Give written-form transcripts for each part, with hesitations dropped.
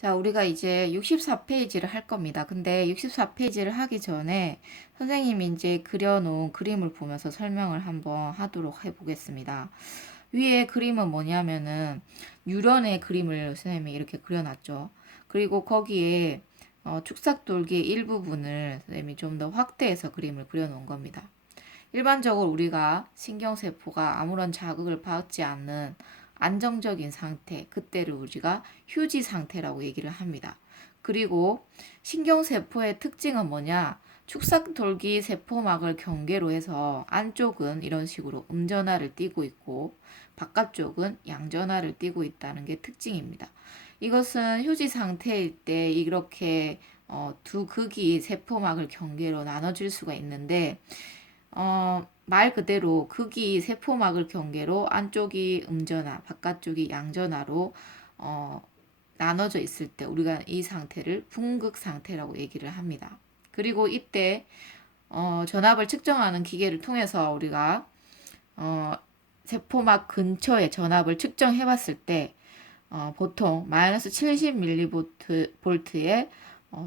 자, 우리가 이제 64페이지를 할 겁니다. 근데 64페이지를 하기 전에 선생님이 이제 그려놓은 그림을 보면서 설명을 한번 하도록 해보겠습니다. 위에 그림은 뭐냐면은 유련의 그림을 선생님이 이렇게 그려놨죠. 그리고 거기에 축삭돌기의 일부분을 선생님이 좀 더 확대해서 그림을 그려놓은 겁니다. 일반적으로 우리가 신경세포가 아무런 자극을 받지 않는 안정적인 상태, 그때를 우리가 휴지 상태라고 얘기를 합니다. 그리고 신경세포의 특징은 뭐냐? 축삭돌기 세포막을 경계로 해서 안쪽은 이런 식으로 음전하를 띠고 있고 바깥쪽은 양전하를 띠고 있다는 게 특징입니다. 이것은 휴지 상태일 때 이렇게 두 극이 세포막을 경계로 나눠질 수가 있는데 말 그대로 극이 세포막을 경계로 안쪽이 음전하, 바깥쪽이 양전하로 나눠져 있을 때 우리가 이 상태를 분극 상태라고 얘기를 합니다. 그리고 이때 전압을 측정하는 기계를 통해서 우리가 세포막 근처의 전압을 측정해 봤을 때 보통 마이너스 70mV의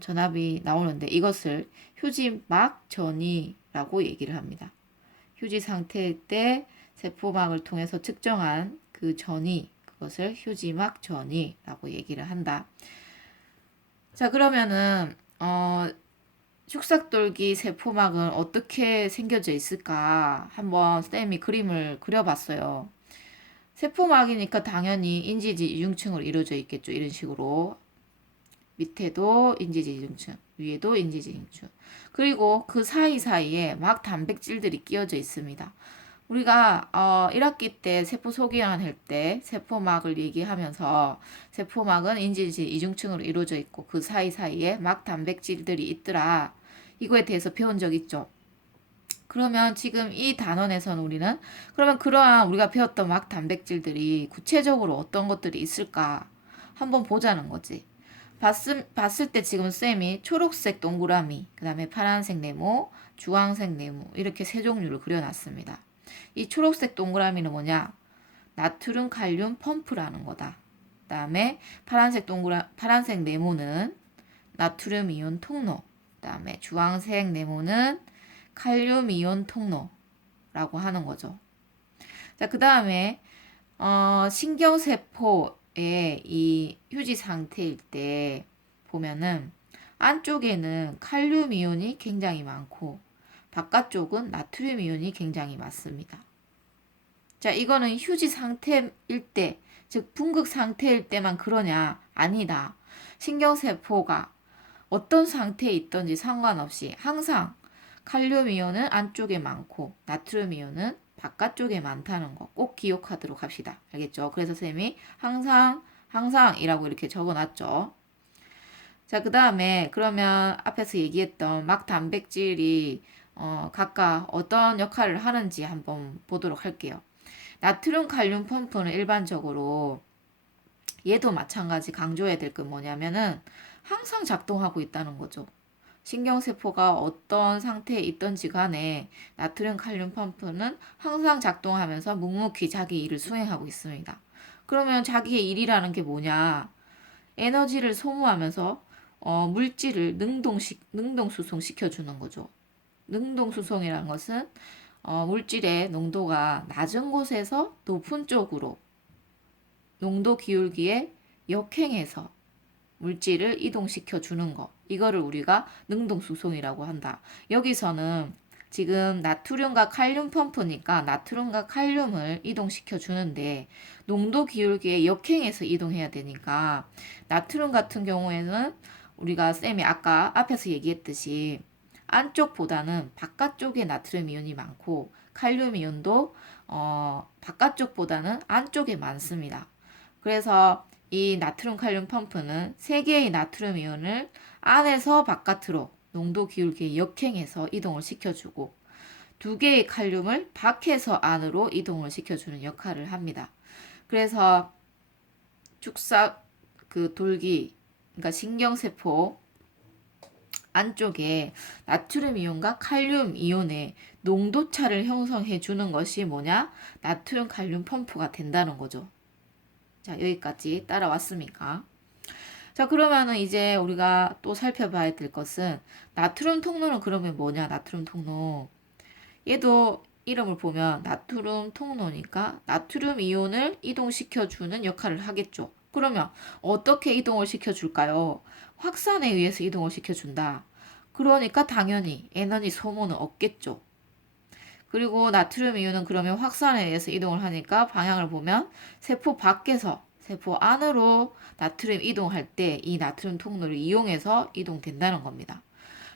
전압이 나오는데 이것을 휴지막 전이라고 얘기를 합니다. 휴지 상태일 때 세포막을 통해서 측정한 그 전이, 그것을 휴지막 전이라고 얘기를 한다. 자, 그러면은 축삭돌기 세포막은 어떻게 생겨져 있을까 한번 쌤이 그림을 그려봤어요. 세포막이니까 당연히 인지지 이중층으로 이루어져 있겠죠. 이런 식으로 밑에도 인지지 이중층, 위에도 인지지 이중층. 그리고 그 사이사이에 막 단백질들이 끼어져 있습니다. 우리가 1학기 때 세포 소개안 할 때 세포막을 얘기하면서 세포막은 인지지 이중층으로 이루어져 있고 그 사이사이에 막 단백질들이 있더라. 이거에 대해서 배운 적 있죠? 그러면 지금 이 단원에서는 우리는 그러면 그러한 우리가 배웠던 막 단백질들이 구체적으로 어떤 것들이 있을까 한번 보자는 거지. 봤을 때 지금 쌤이 초록색 동그라미, 그 다음에 파란색 네모, 주황색 네모 이렇게 세 종류를 그려놨습니다. 이 초록색 동그라미는 뭐냐? 나트륨 칼륨 펌프라는 거다. 그 다음에 파란색 네모는 나트륨 이온 통로, 그 다음에 주황색 네모는 칼륨 이온 통로라고 하는 거죠. 자, 그 다음에 신경세포의 이 휴지 상태일 때 보면은 안쪽에는 칼륨 이온이 굉장히 많고 바깥쪽은 나트륨 이온이 굉장히 많습니다. 자, 이거는 휴지 상태일 때, 즉 분극 상태일 때만 그러냐? 아니다. 신경세포가 어떤 상태에 있든지 상관없이 항상 칼륨 이온은 안쪽에 많고 나트륨 이온은 바깥쪽에 많다는 거 꼭 기억하도록 합시다. 알겠죠? 그래서 쌤이 항상이라고 이렇게 적어놨죠. 자, 그 다음에 그러면 앞에서 얘기했던 막 단백질이 각각 어떤 역할을 하는지 한번 보도록 할게요. 나트륨 칼륨 펌프는 일반적으로 얘도 마찬가지 강조해야 될 건 뭐냐면은 항상 작동하고 있다는 거죠. 신경세포가 어떤 상태에 있던지 간에 나트륨 칼륨 펌프는 항상 작동하면서 묵묵히 자기 일을 수행하고 있습니다. 그러면 자기의 일이라는 게 뭐냐? 에너지를 소모하면서 물질을 능동수송시켜 주는 거죠. 능동수송이라는 것은 물질의 농도가 낮은 곳에서 높은 쪽으로 농도 기울기에 역행해서 물질을 이동시켜 주는 거. 이거를 우리가 능동수송이라고 한다. 여기서는 지금 나트륨과 칼륨 펌프니까 나트륨과 칼륨을 이동시켜 주는데 농도 기울기에 역행해서 이동해야 되니까 나트륨 같은 경우에는 우리가 쌤이 아까 앞에서 얘기했듯이 안쪽보다는 바깥쪽에 나트륨 이온이 많고 칼륨 이온도 바깥쪽보다는 안쪽에 많습니다. 그래서 이 나트륨 칼륨 펌프는 3개의 나트륨 이온을 안에서 바깥으로 농도 기울기에 역행해서 이동을 시켜주고 2개의 칼륨을 밖에서 안으로 이동을 시켜주는 역할을 합니다. 그래서 축삭 그 돌기, 그러니까 신경세포 안쪽에 나트륨 이온과 칼륨 이온의 농도차를 형성해 주는 것이 뭐냐? 나트륨 칼륨 펌프가 된다는 거죠. 자, 여기까지 따라왔습니까? 자, 그러면은 이제 우리가 또 살펴봐야 될 것은 나트륨 통로는 그러면 뭐냐? 나트륨 통로. 얘도 이름을 보면 나트륨 통로니까 나트륨 이온을 이동시켜주는 역할을 하겠죠. 그러면 어떻게 이동을 시켜줄까요? 확산에 의해서 이동을 시켜준다. 그러니까 당연히 에너지 소모는 없겠죠. 그리고 나트륨 이온은 그러면 확산에 의해서 이동을 하니까 방향을 보면 세포 밖에서 세포 안으로 나트륨 이동할 때 이 나트륨 통로를 이용해서 이동된다는 겁니다.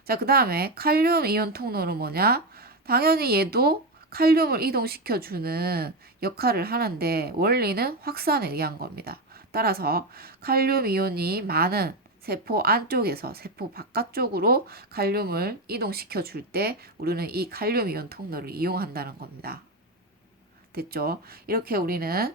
자, 그 다음에 칼륨 이온 통로는 뭐냐? 당연히 얘도 칼륨을 이동시켜주는 역할을 하는데 원리는 확산에 의한 겁니다. 따라서 칼륨 이온이 많은 세포 안쪽에서 세포 바깥쪽으로 칼륨을 이동시켜 줄 때 우리는 이 칼륨 이온 통로를 이용한다는 겁니다. 됐죠? 이렇게 우리는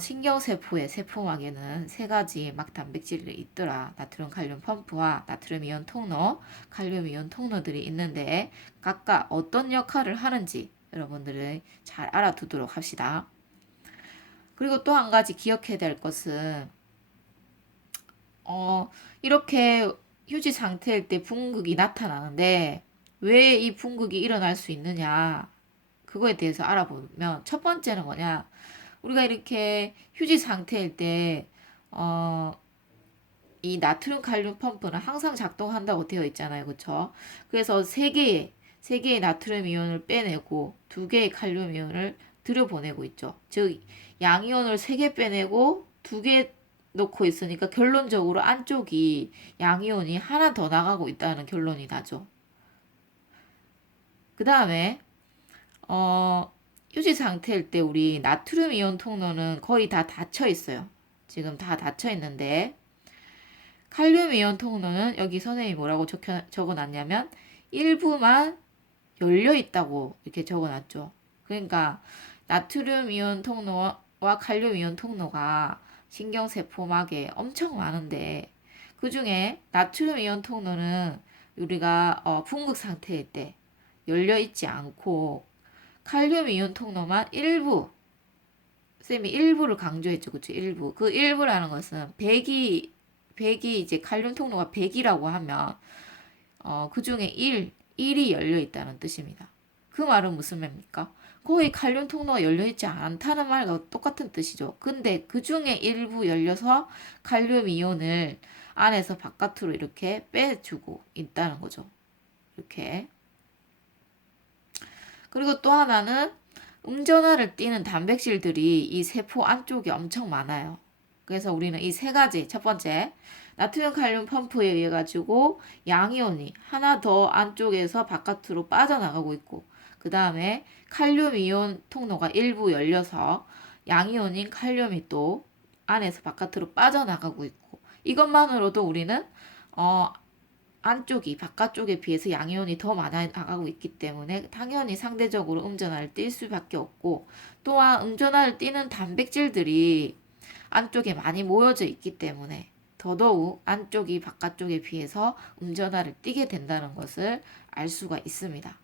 신경세포의 세포막에는 세 가지 막 단백질이 있더라. 나트륨 칼륨 펌프와 나트륨 이온 통로, 칼륨 이온 통로들이 있는데 각각 어떤 역할을 하는지 여러분들이 잘 알아두도록 합시다. 그리고 또 한 가지 기억해야 될 것은 이렇게 휴지 상태일 때 붕극이 나타나는데 왜 이 붕극이 일어날 수 있느냐? 그거에 대해서 알아보면 첫 번째는 뭐냐? 우리가 이렇게 휴지 상태일 때, 이 나트륨 칼륨 펌프는 항상 작동한다고 되어 있잖아요. 그쵸? 그래서 세 개의 나트륨 이온을 빼내고 두 개의 칼륨 이온을 들여보내고 있죠. 즉, 양이온을 3개 빼내고 2개 놓고 있으니까 결론적으로 안쪽이 양이온이 하나 더 나가고 있다는 결론이 나죠. 그 다음에, 휴지 상태일 때 우리 나트륨 이온 통로는 거의 다 닫혀 있어요. 지금 다 닫혀 있는데, 칼륨 이온 통로는 여기 선생님이 뭐라고 적어놨냐면, 일부만 열려 있다고 이렇게 적어놨죠. 그러니까, 나트륨 이온 통로와 칼륨 이온 통로가 신경세포막에 엄청 많은데, 그 중에 나트륨 이온 통로는 우리가 붕극 상태일 때 열려 있지 않고, 칼륨 이온 통로만 일부, 쌤이 일부를 강조했죠. 그쵸? 일부. 그 일부라는 것은 100이 이제 칼륨 통로가 100이라고 하면, 그 중에 1이 열려 있다는 뜻입니다. 그 말은 무슨 말입니까? 거의 칼륨 통로가 열려 있지 않다는 말과 똑같은 뜻이죠. 근데 그 중에 일부 열려서 칼륨 이온을 안에서 바깥으로 이렇게 빼주고 있다는 거죠. 이렇게. 그리고 또 하나는 음전화를 띠는 단백질들이 이 세포 안쪽에 엄청 많아요. 그래서 우리는 이 세 가지, 첫 번째, 나트륨 칼륨 펌프에 의해 가지고 양이온이 하나 더 안쪽에서 바깥으로 빠져나가고 있고, 그 다음에 칼륨 이온 통로가 일부 열려서 양이온인 칼륨이 또 안에서 바깥으로 빠져나가고 있고, 이것만으로도 우리는 안쪽이 바깥쪽에 비해서 양이온이 더 많아 나가고 있기 때문에 당연히 상대적으로 음전화를 띌 수밖에 없고, 또한 음전화를 띠는 단백질들이 안쪽에 많이 모여져 있기 때문에 더더욱 안쪽이 바깥쪽에 비해서 음전화를 띠게 된다는 것을 알 수가 있습니다.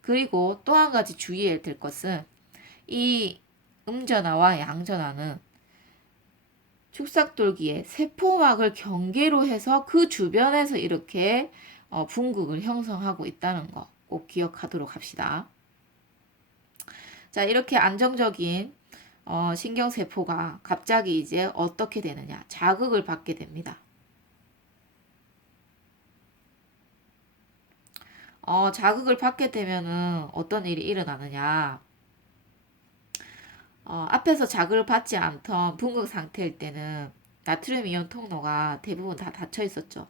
그리고 또 한 가지 주의해야 될 것은 이 음전화와 양전화는 축삭돌기에 세포막을 경계로 해서 그 주변에서 이렇게 붕극을 형성하고 있다는 거 꼭 기억하도록 합시다. 자, 이렇게 안정적인 신경세포가 갑자기 이제 어떻게 되느냐? 자극을 받게 됩니다. 자극을 받게 되면은 어떤 일이 일어나느냐? 앞에서 자극을 받지 않던 붕극 상태일 때는 나트륨 이온 통로가 대부분 다 닫혀 있었죠.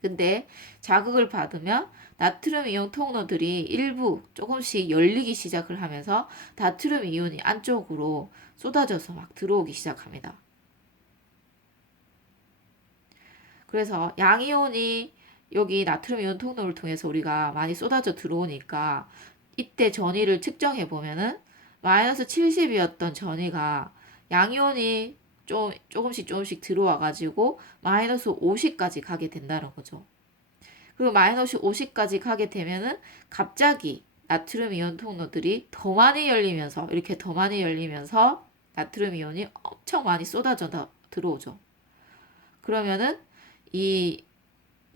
근데 자극을 받으면 나트륨 이온 통로들이 일부 조금씩 열리기 시작을 하면서 나트륨 이온이 안쪽으로 쏟아져서 막 들어오기 시작합니다. 그래서 양이온이 여기 나트륨 이온 통로를 통해서 우리가 많이 쏟아져 들어오니까 이때 전위를 측정해 보면은 마이너스 70이었던 전위가 양이온이 조금씩 들어와 가지고 마이너스 50까지 가게 된다는 거죠. 그리고 마이너스 50까지 가게 되면은 갑자기 나트륨 이온 통로들이 더 많이 열리면서 이렇게 더 많이 열리면서 나트륨 이온이 엄청 많이 쏟아져 들어오죠. 그러면은 이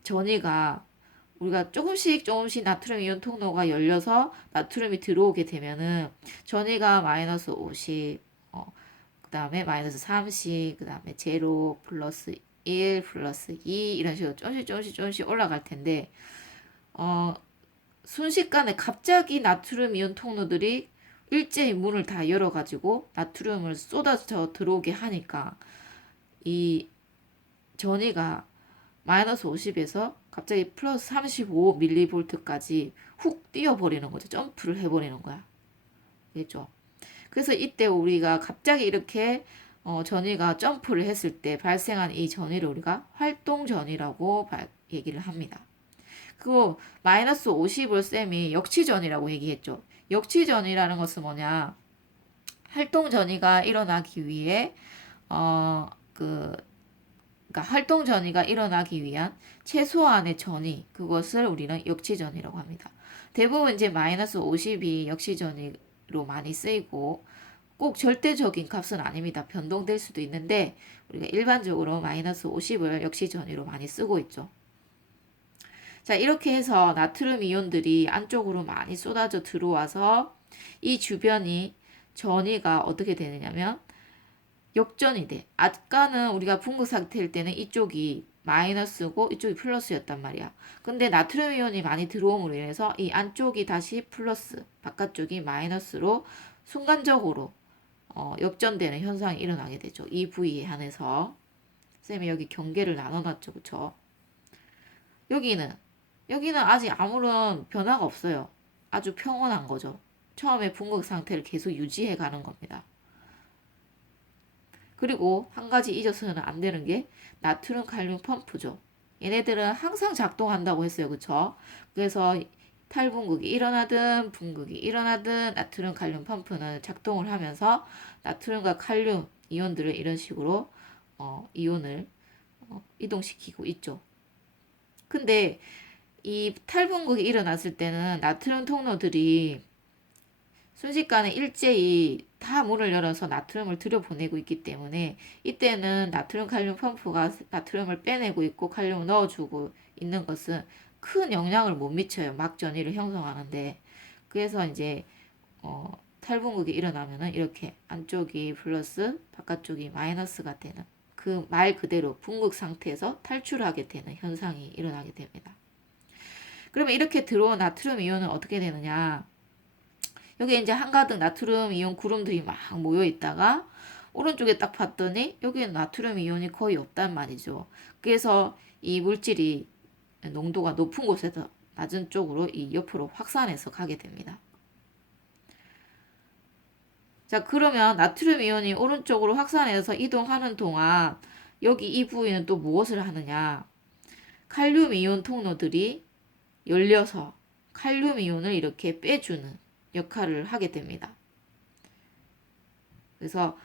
전이가 우리가 조금씩 나트륨 이온 통로가 열려서 나트륨이 들어오게 되면은 전이가 마이너스 50, 그 다음에 마이너스 30, 그 다음에 제로, 플러스 1, 플러스 2 이런 식으로 조금씩 올라갈 텐데 순식간에 갑자기 나트륨 이온 통로들이 일제히 문을 다 열어가지고 나트륨을 쏟아져 들어오게 하니까 이 전이가 마이너스 50에서 갑자기 플러스 35mV까지 훅 뛰어버리는 거죠. 점프를 해버리는 거야. 알겠죠? 그래서 이때 우리가 갑자기 이렇게 전이가 점프를 했을 때 발생한 이 전이를 우리가 활동전이라고 얘기를 합니다. 그 마이너스 50을 쌤이 역치전이라고 얘기했죠. 역치전이라는 것은 뭐냐? 활동전이가 일어나기 위해 그러니까 활동전이가 일어나기 위한 최소한의 전이, 그것을 우리는 역치전이라고 합니다. 대부분 이제 마이너스 50이 역치전으로 많이 쓰이고 꼭 절대적인 값은 아닙니다. 변동될 수도 있는데 우리가 일반적으로 마이너스 50을 역치전이로 많이 쓰고 있죠. 자, 이렇게 해서 나트륨 이온들이 안쪽으로 많이 쏟아져 들어와서 이 주변이 전이가 어떻게 되느냐면 역전이 돼. 아까는 우리가 분극 상태일 때는 이쪽이 마이너스고 이쪽이 플러스였단 말이야. 근데 나트륨 이온이 많이 들어옴으로 인해서 이 안쪽이 다시 플러스, 바깥쪽이 마이너스로 순간적으로 역전되는 현상이 일어나게 되죠. 이 부위에 한해서. 쌤이 여기 경계를 나눠놨죠. 그쵸? 여기는 아직 아무런 변화가 없어요. 아주 평온한 거죠. 처음에 분극 상태를 계속 유지해 가는 겁니다. 그리고 한 가지 잊어서는 안 되는 게 나트륨 칼륨 펌프죠. 얘네들은 항상 작동한다고 했어요. 그쵸? 그래서 탈분극이 일어나든 분극이 일어나든 나트륨 칼륨 펌프는 작동을 하면서 나트륨과 칼륨 이온들을 이런 식으로 이온을 이동시키고 있죠. 근데 이 탈분극이 일어났을 때는 나트륨 통로들이 순식간에 일제히 다 문을 열어서 나트륨을 들여보내고 있기 때문에 이때는 나트륨 칼륨 펌프가 나트륨을 빼내고 있고 칼륨을 넣어주고 있는 것은 큰 영향을 못 미쳐요. 막전이를 형성하는데. 그래서 이제 탈분극이 일어나면은 이렇게 안쪽이 플러스 바깥쪽이 마이너스가 되는 그 말 그대로 분극 상태에서 탈출하게 되는 현상이 일어나게 됩니다. 그러면 이렇게 들어온 나트륨 이온은 어떻게 되느냐? 여기 이제 한가득 나트륨 이온 구름들이 막 모여 있다가 오른쪽에 딱 봤더니 여기는 나트륨 이온이 거의 없단 말이죠. 그래서 이 물질이 농도가 높은 곳에서 낮은 쪽으로 이 옆으로 확산해서 가게 됩니다. 자, 그러면 나트륨 이온이 오른쪽으로 확산해서 이동하는 동안 여기 이 부위는 또 무엇을 하느냐? 칼륨 이온 통로들이 열려서 칼륨 이온을 이렇게 빼주는 역할을 하게 됩니다. 그래서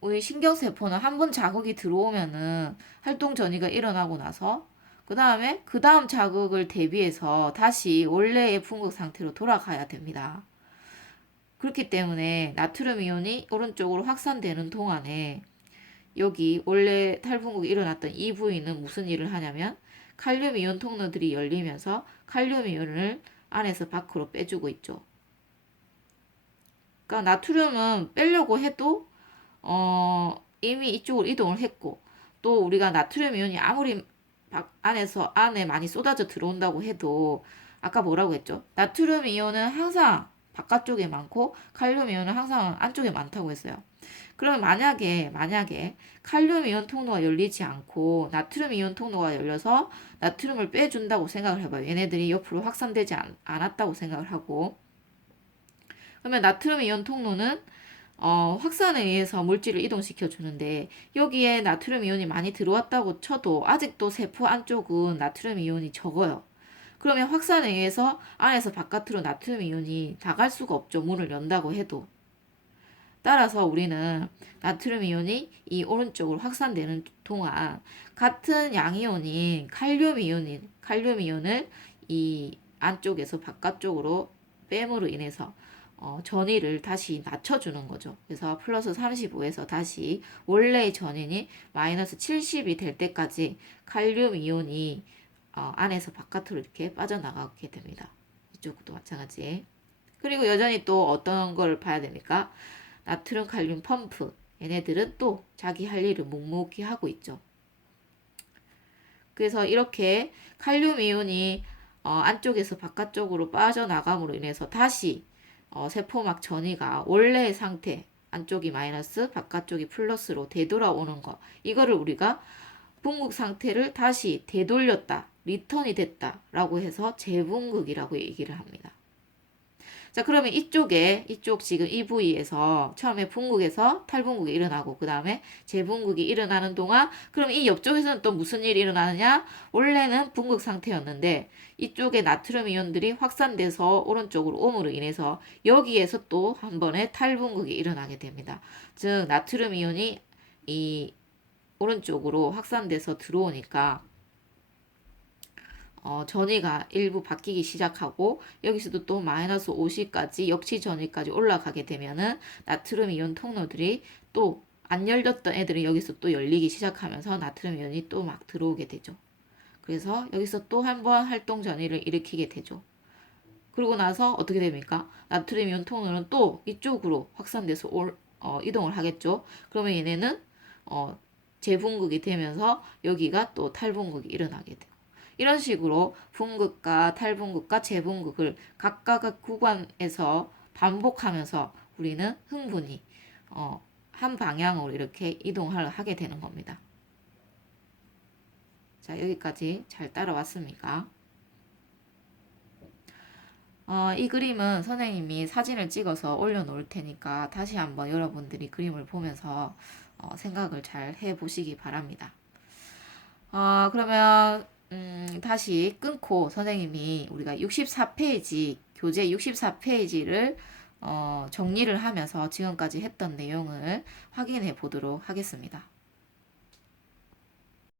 우리 신경세포는 한 번 자극이 들어오면은 활동 전이가 일어나고 나서 그 다음 자극을 대비해서 다시 원래의 분극 상태로 돌아가야 됩니다. 그렇기 때문에 나트륨 이온이 오른쪽으로 확산되는 동안에 여기 원래 탈분극이 일어났던 이 부위는 무슨 일을 하냐면 칼륨 이온 통로들이 열리면서 칼륨 이온을 안에서 밖으로 빼주고 있죠. 그러니까 나트륨은 빼려고 해도 이미 이쪽으로 이동을 했고 또 우리가 나트륨 이온이 아무리 안에 많이 쏟아져 들어온다고 해도 아까 뭐라고 했죠? 나트륨 이온은 항상 바깥쪽에 많고 칼륨 이온은 항상 안쪽에 많다고 했어요. 그러면 만약에 칼륨 이온 통로가 열리지 않고 나트륨 이온 통로가 열려서 나트륨을 빼준다고 생각을 해봐요. 얘네들이 옆으로 확산되지 않았다고 생각을 하고 그러면 나트륨 이온 통로는 확산에 의해서 물질을 이동시켜 주는데 여기에 나트륨 이온이 많이 들어왔다고 쳐도 아직도 세포 안쪽은 나트륨 이온이 적어요. 그러면 확산에 의해서 안에서 바깥으로 나트륨 이온이 나갈 수가 없죠. 문을 연다고 해도. 따라서 우리는 나트륨 이온이 이 오른쪽으로 확산되는 동안 같은 양이온인 칼륨 이온을 이 안쪽에서 바깥쪽으로 뺨으로 인해서 전위를 다시 낮춰주는 거죠. 그래서 플러스 35에서 다시 원래의 전위인 마이너스 70이 될 때까지 칼륨 이온이 안에서 바깥으로 이렇게 빠져나가게 됩니다. 이쪽도 마찬가지. 그리고 여전히 또 어떤 걸 봐야 됩니까? 나트륨 칼륨 펌프. 얘네들은 또 자기 할 일을 묵묵히 하고 있죠. 그래서 이렇게 칼륨 이온이 안쪽에서 바깥쪽으로 빠져나감으로 인해서 다시 세포막 전이가 원래의 상태, 안쪽이 마이너스, 바깥쪽이 플러스로 되돌아오는 거. 이거를 우리가 분극 상태를 다시 되돌렸다, 리턴이 됐다 라고 해서 재분극이라고 얘기를 합니다. 자, 그러면 이쪽 지금 이 부위에서 처음에 분극에서 탈분극이 일어나고 그 다음에 재분극이 일어나는 동안 그럼 이 옆쪽에서는 또 무슨 일이 일어나느냐? 원래는 분극 상태였는데 이쪽에 나트륨 이온들이 확산돼서 오른쪽으로 옴으로 인해서 여기에서 또 한 번의 탈분극이 일어나게 됩니다. 즉 나트륨 이온이 이 오른쪽으로 확산돼서 들어오니까 전위가 일부 바뀌기 시작하고 여기서도 또 마이너스 50까지 역시 전위까지 올라가게 되면은 나트륨 이온 통로들이 또 안 열렸던 애들이 여기서 또 열리기 시작하면서 나트륨 이온이 또 막 들어오게 되죠. 그래서 여기서 또 한 번 활동 전위를 일으키게 되죠. 그러고 나서 어떻게 됩니까? 나트륨 이온 통로는 또 이쪽으로 확산돼서 이동을 하겠죠. 그러면 얘네는 재분극이 되면서 여기가 또 탈분극이 일어나게 돼요. 이런 식으로 분극과 탈분극과 재분극을 각각의 구간에서 반복하면서 우리는 흥분이 한 방향으로 이렇게 이동하게 되는 겁니다. 자, 여기까지 잘 따라왔습니까? 이 그림은 선생님이 사진을 찍어서 올려놓을 테니까 다시 한번 여러분들이 그림을 보면서 생각을 잘 해보시기 바랍니다. 그러면 다시 끊고 선생님이 우리가 64페이지, 교재 64페이지를 정리를 하면서 지금까지 했던 내용을 확인해 보도록 하겠습니다.